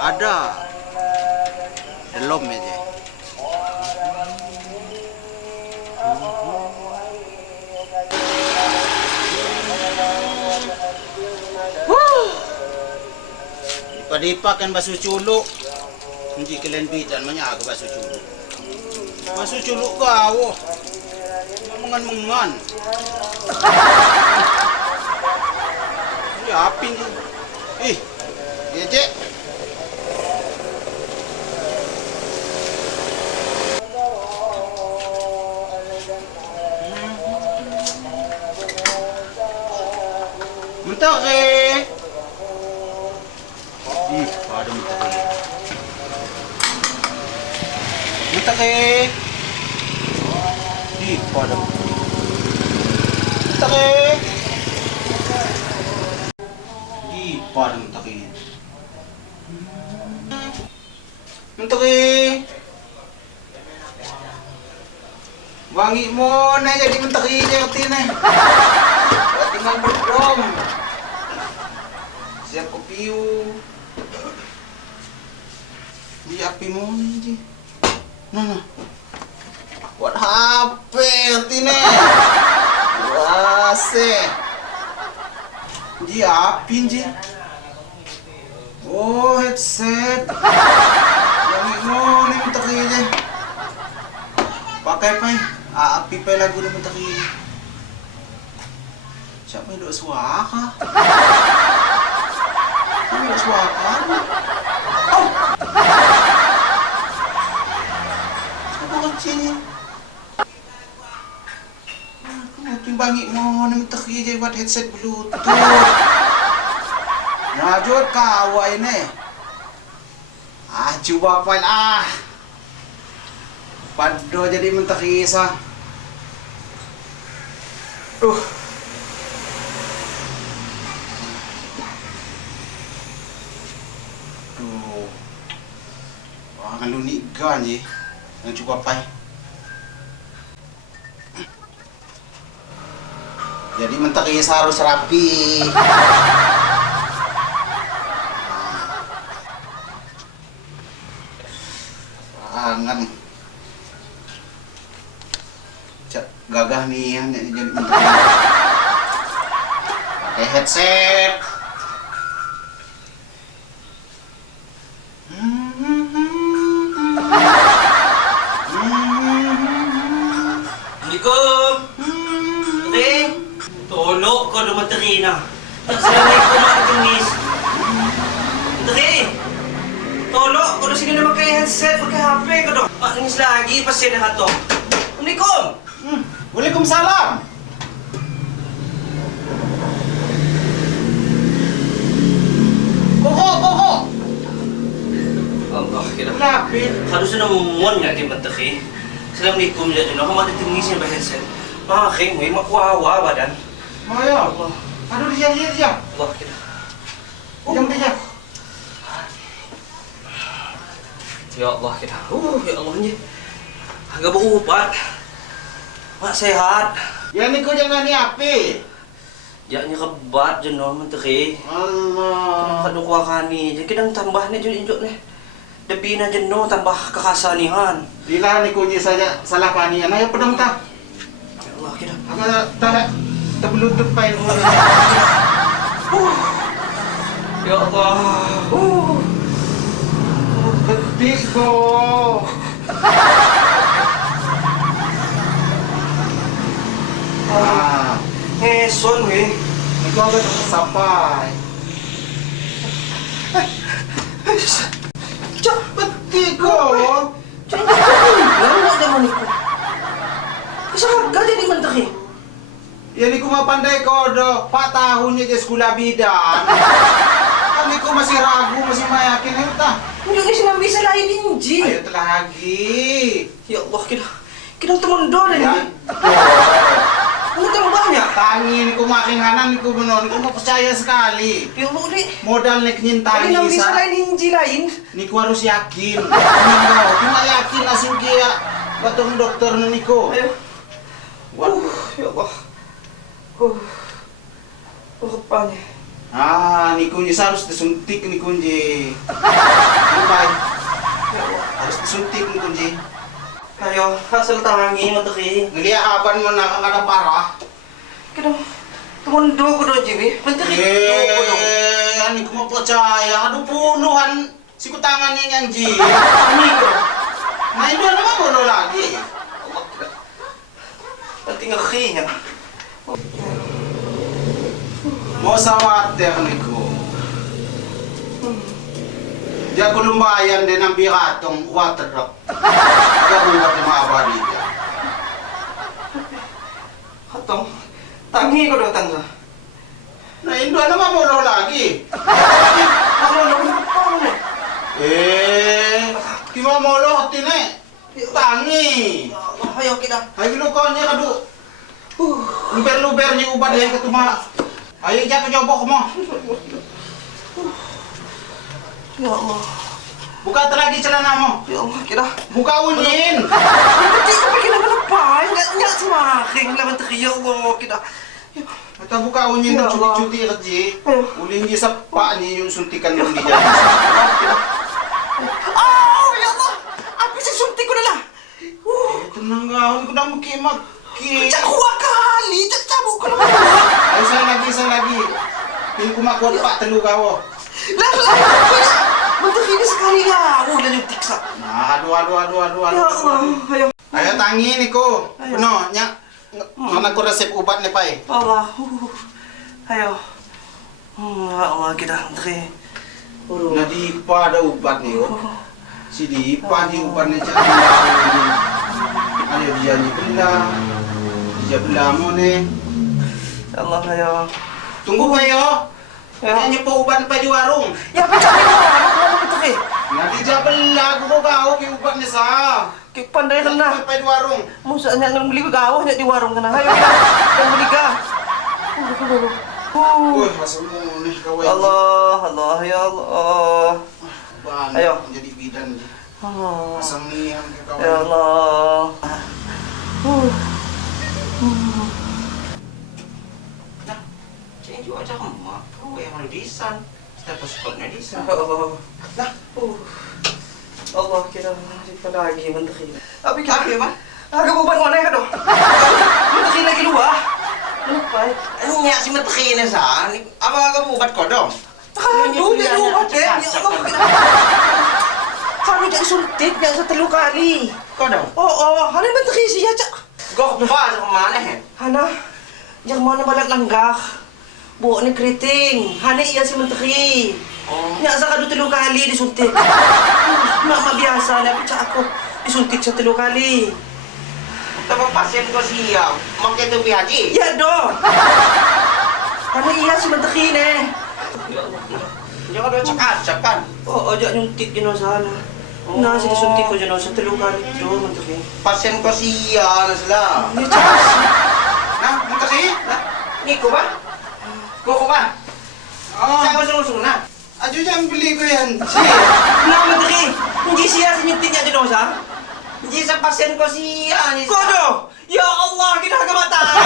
Ada. Belum aja. Dipa kan basuh culuk. Hindi kalian bidan manya aku basuh culuk. Basuh culuk kau. Mengan-mengan. Ya apin. Ih. Dia je. Mentok ke? Ih, ada mentok ke. Mentok ke? Ih, ada mentok ke? Ih, ada mentok ke. Mentok ke? Wangi mo na jadi mentok ke jatin eh. Tinggal berdom. Siap kopiu. Di api mo ni. Nah. Buat HP tine. Wase. Di api ji. Oh, headset. Yang mo ni mentok ini. Pakai pai. Api pai lagu ni mentok ini. Siapa yang duk suaka? Siapa yang duk suaka? Oh! Apa kuncinya? Aku mau timbangi mo ni mentok ini buat headset Bluetooth. Najut kawai ni. Coba pain Pado jadi mentok isa. Wah, ngaluni gan je. Yang cuba pai. Jadi mentok isa harus rapi. Angan. Cak gagah nih yang jadi mentok. Pakai headset. Assalamualaikum. Oke. Tolok ko do materina. Assalamualaikum mga tungis. Oke. Tolok ko do sige na magkay headset, magkay HP ko do. Mangis lagi pasya na hato. Assalamualaikum. Waalaikumsalam. Koko. Allah kira. Lapit. Harus na mumon nga di mataki. Assalamualaikum ya dun. Ako matitungis ba headset. Makakay mo, makwawa ba dan? Maya. Allah. Aduh dia. Allah kira. Jam dia. Ya Allah kira. Ya Allah ni. Agak berupat. Mak sehat. Ya ni kau jangan ni api. Ya ni kebat je no menteri. Allah. Kadukwa kani. Jadi kadang tambah ni jud injuk ni. Debi na je no tambah kekasanihan. Dila ni kunci saja salah panian. Ayo pedang tak. Ya Allah kira. Agak tak terbelutut pain. Ya Allah. Ketik ko. Son weh. Ikaw agad sampai. Cak, Ketik ko. cak lama naman iko. Kasama ka jadi menteri. Ya ni ko mapandai ko do 4 tahun niya sa sekolah bidan. Kami ko masih ragu, masih mayakin ta. Hindi ni sinabi sa lain inji. Ayo telah lagi. Ya Allah kita temundo na Ya. ni. Ano tayo banyak? Tangi ni ko makinganan ni ko benon, ni ko percaya sekali. Ya Allah ni. Modal nek nyintai Ini nabi sa sa. lain inji lain. Ni ko harus yakin. Cuma yakin asin kia batong dokter ni ko. Ayo. Ya Allah. Apa ni? Ah, ni kunci harus disuntik ni kunci. Baik. Harus disuntik ni kunci. Ayo, hasil tangi menteri. Ngeliaban mo na kada parah. Kado, tumundo ko do jibi. Menteri. Ani ko percaya. Aduh punuhan si kutangan ni anji. Ani ko. Nah itu nama bodoh lagi. Nanti ngekhinya. Mau sawater niku. Dia ko lumbayan din ang biratong water drop. Gabungat ni mga abadi dia. Hatong, tangi ko do tangga. Nah itu nama bodoh lagi. Ano na? Kima molo tine. Tangi. Ayo kita. Ay luko niya kadu. Luber-luber niya ubad yan katuma. Ayo dyan ka jobok mo. Ya Allah. Buka lagi celana mo. Ya Allah, kita. Buka unyin. Nanti ko pikir naman ang bahay. Nga sumaking laman tayo. Ya Allah, kita. Mata buka unyin Ya ng Allah. cuti-cuti kaji. Ayo. Ulin niya sa paa niya yung suntikan mo di dyan. Oh, ya Allah. Apa sih suntik ko na lang? Ito nang gawin ko na makimak-ki. Cak kuha kali. Cak cabuk ko naman. Ay, isa lagi. Yung kumakuha pa, talugaw. Lah. Bentuk ini sekali ya. Udah yung tiksa. Nah, aduh. Ya Allah, ayo. Ayo tangi ni ko. Ayo. Ano, nya. Mana ko resep ubat ni pay. Allah. Ayo. Ya Allah, kita antri. Na di pa ada ubat ni ko. Si di pa di ubat ni cak. Ayo dia ni bela. Dia bela mo ni. Ya Allah, ayo. Tunggu pa yo. Ya. Kayaknya pa ubat pa di warung. Ya, pecah ni ko. Ano bentuk ini? Nanti dia bela ko kau ki ubat ni sa. Kik pandai kena. Pa di warung. Musa nya nang beli gawah nya di warung kena. Ayo kita. Yang beli ga. Uy, masuk mo ni kaway. Allah, ya Allah. Bang, Ayo. jadi bidan ni. Allah. Asam ni ang Ya kaway. Allah. Nah, saya juga aja kamu. Kau yang mana disan? Stetoskopnya disan. Allah. Nah, Allah, kita lagi menteri. Tapi Apa, Bang? agak beban mana ka do? Menteri lagi luar. Lupa. Nya si menteri ni sa. Apa ka bubat ko dong? Aduh, dia lupa deh. Ya Allah. Kami jadi suntik yang setelu kali. Ko dong. Oh, hari menteri siya cak. Gok pa sa mana he? Hana, yang mana balak langgak. Buat ni keriting. Hana iya si menteri. Oh. Nya sa kadu telu kali disuntik. Mak biasa na cak aku disuntik sa telu kali. Tapi pasien ko siya. Makai tu haji. Ya do. Hana iya si menteri ni. Jangan ada cak kan. Oh, ajak nyuntik jenuh sana. Nah, si disuntik ko jenuh sa telu kali. Do menteri. Pasien ko siya na sila. Ni Charles. Nah, menteri. Nah, ni ko ba? Ko ba? Oh. Saan ko sumusunod na? Ajo dyan, beli ko yan. Si. Nah, menteri. Hindi siya sinyuntik niya jenuh sa. Hindi sa pasien ko siya. Kodo! Ya Allah, kita kematay!